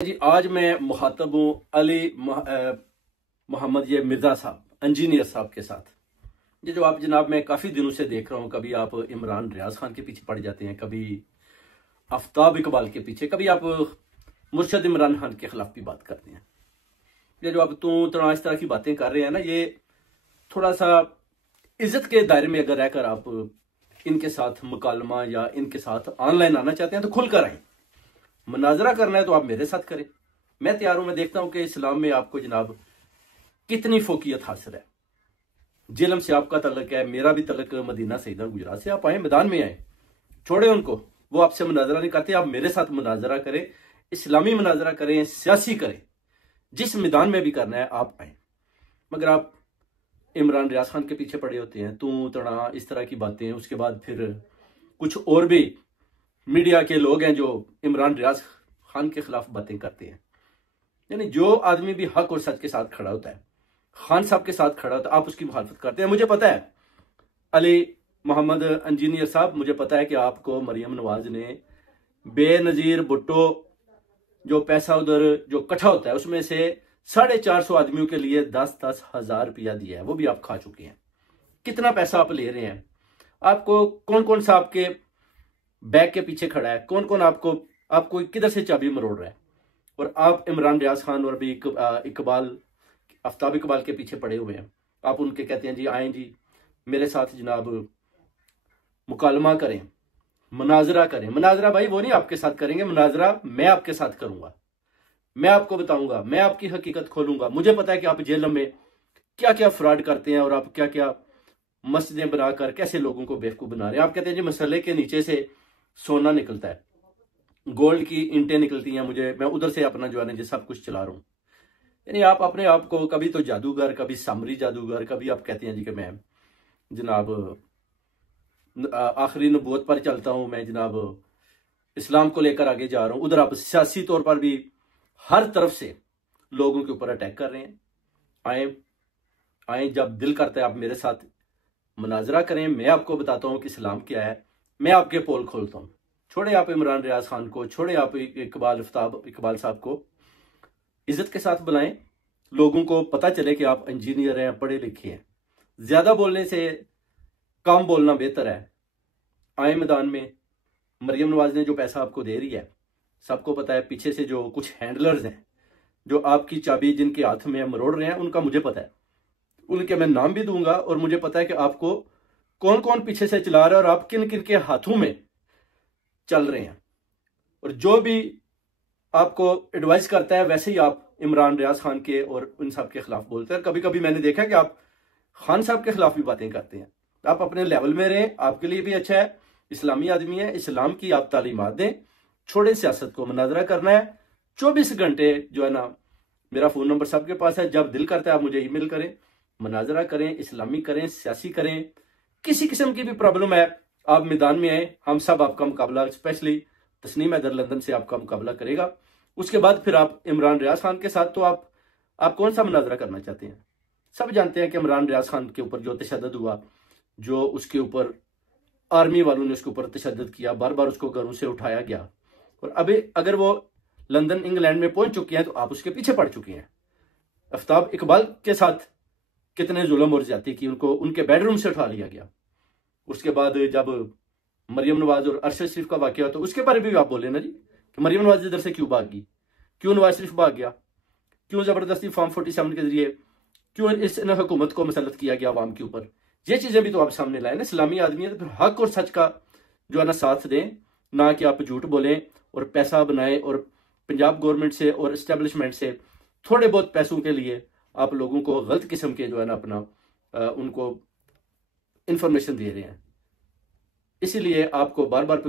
जी आज मैं मुखातब हूँ अली मोहम्मद ये मिर्जा साहब इंजीनियर साहब के साथ। ये जो आप जनाब मैं काफ़ी दिनों से देख रहा हूँ, कभी आप इमरान रियाज खान के पीछे पड़ जाते हैं, कभी आफ्ताब इकबाल के पीछे, कभी आप मुर्शद इमरान खान के खिलाफ भी बात करते हैं। ये जो आप तू तना इस तरह की बातें कर रहे हैं ना, ये थोड़ा सा इज्जत के दायरे में अगर रहकर आप इनके साथ मुकालमा या इनके साथ ऑनलाइन आना चाहते हैं तो खुलकर आए। मुनाजरा करना है तो आप मेरे साथ करें, मैं तैयार हूं। मैं देखता हूं कि इस्लाम में आपको जनाब कितनी फोकियत हासिल है। जेलम से आपका तलक है, मेरा भी तलक मदीना सईदा गुजरात से। आप आए, मैदान में आए, छोड़े उनको, वो आपसे मुनाजरा नहीं करते। आप मेरे साथ मुनाजरा करें, इस्लामी मुनाजरा करें, सियासी करें, जिस मैदान में भी करना है आप आए। मगर आप इमरान रियाज खान के पीछे पड़े होते हैं, तू तड़ा इस तरह की बातें। उसके बाद फिर कुछ और भी मीडिया के लोग हैं जो इमरान रियाज खान के खिलाफ बातें करते हैं। यानी जो आदमी भी हक और सच के साथ खड़ा होता है, खान साहब के साथ खड़ा होता है, आप उसकी मुखालफत करते हैं। मुझे पता है अली मोहम्मद इंजीनियर साहब, मुझे पता है कि आपको मरियम नवाज ने बेनजीर भुट्टो जो पैसा उधर जो इकट्ठा होता है उसमें से 450 आदमियों के लिए 10-10 हजार रुपया दिया है, वो भी आप खा चुके हैं। कितना पैसा आप ले रहे हैं? आपको कौन कौन सा आपके बैग के पीछे खड़ा है, कौन कौन आपको किधर से चाबी मरोड़ रहा है? और आप इमरान रियाज खान और भी इकबाल आफ्ताब इकबाल के पीछे पड़े हुए हैं। आप उनके कहते हैं जी आए जी मेरे साथ जनाब मुकालमा करें, मुनाजरा करें। मुनाजरा भाई वो नहीं आपके साथ करेंगे, मुनाजरा मैं आपके साथ करूंगा। मैं आपको बताऊंगा, मैं आपकी हकीकत खोलूंगा। मुझे पता है कि आप जेल में क्या क्या फ्रॉड करते हैं और आप क्या क्या मस्जिदें बनाकर कैसे लोगों को बेवकूफ बना रहे हैं। आप कहते हैं जी मसले के नीचे से सोना निकलता है, गोल्ड की इंटें निकलती हैं, मैं उधर से अपना जो है ना सब कुछ चला रहा हूं। यानी आप अपने आप को कभी तो जादूगर, कभी सामरी जादूगर, कभी आप कहते हैं जी कि मैं जनाब आखिरी नबूवत पर चलता हूं, मैं जनाब इस्लाम को लेकर आगे जा रहा हूं। उधर आप सियासी तौर पर भी हर तरफ से लोगों के ऊपर अटैक कर रहे हैं। आए आए, जब दिल करता है आप मेरे साथ मुनाजरा करें, मैं आपको बताता हूं कि इस्लाम क्या है, मैं आपके पोल खोलता हूं। छोड़े आप इमरान रियाज खान को, छोड़े आप आफ्ताब इकबाल साहब को, इज्जत के साथ बुलाएं। लोगों को पता चले कि आप इंजीनियर हैं, पढ़े लिखे हैं। ज्यादा बोलने से कम बोलना बेहतर है। आए मैदान में। मरियम नवाज ने जो पैसा आपको दे रही है, सबको पता है। पीछे से जो कुछ हैंडलर्स हैं जो आपकी चाबी जिनके हाथ में मरोड़ रहे हैं, उनका मुझे पता है, उनके मैं नाम भी दूंगा। और मुझे पता है कि आपको कौन कौन पीछे से चला रहा है और आप किन किन के हाथों में चल रहे हैं। और जो भी आपको एडवाइस करता है वैसे ही आप इमरान रियाज खान के और उन सब के खिलाफ बोलते हैं। कभी कभी मैंने देखा कि आप खान साहब के खिलाफ भी बातें करते हैं। आप अपने लेवल में रहें, आपके लिए भी अच्छा है। इस्लामी आदमी है, इस्लाम की आप तालीमात दें, छोड़े सियासत को। मुनाजरा करना है 24 घंटे जो है ना, मेरा फोन नंबर सबके पास है। जब दिल करता है आप मुझे ईमेल करें, मुनाजरा करें, इस्लामी करें, सियासी करें। किसी किस्म की भी प्रॉब्लम है आप मैदान में आए, हम सब आपका मुकाबला, स्पेशली तस्नीम हैदर लंदन से आपका मुकाबला करेगा। उसके बाद फिर आप इमरान रियाज खान के साथ तो आप कौन सा मुनाजरा करना चाहते हैं? सब जानते हैं कि इमरान रियाज खान के ऊपर जो तशद्दुद हुआ, जो उसके ऊपर आर्मी वालों ने उसके ऊपर तशद्दुद किया, बार बार उसको घरों से उठाया गया। और अभी अगर वो लंदन इंग्लैंड में पहुंच चुके हैं तो आप उसके पीछे पड़ चुके हैं। आफ्ताब इकबाल के साथ कितने जुल्म और ज्यादती की, उनको उनके बेडरूम से उठा लिया गया। उसके बाद जब मरियम नवाज और अरशद शरीफ का वाकया, तो उसके बारे में भी आप बोले ना जी कि मरियम नवाज इधर से क्यों भाग गई, क्यों नवाज शरीफ भाग गया, क्यों जबरदस्ती फॉर्म 47 के जरिए क्यों इस हुकूमत को मसलत किया गया अवाम के ऊपर। ये चीजें भी तो आप सामने लाए ना। इस्लामी आदमी है तो फिर हक और सच का जो है ना साथ दें, ना कि आप झूठ बोलें और पैसा बनाएं। और पंजाब गवर्नमेंट से और इस्टेब्लिशमेंट से थोड़े बहुत पैसों के लिए आप लोगों को गलत किस्म के जो है ना अपना उनको इंफॉर्मेशन दे रहे हैं। इसीलिए आपको बार बार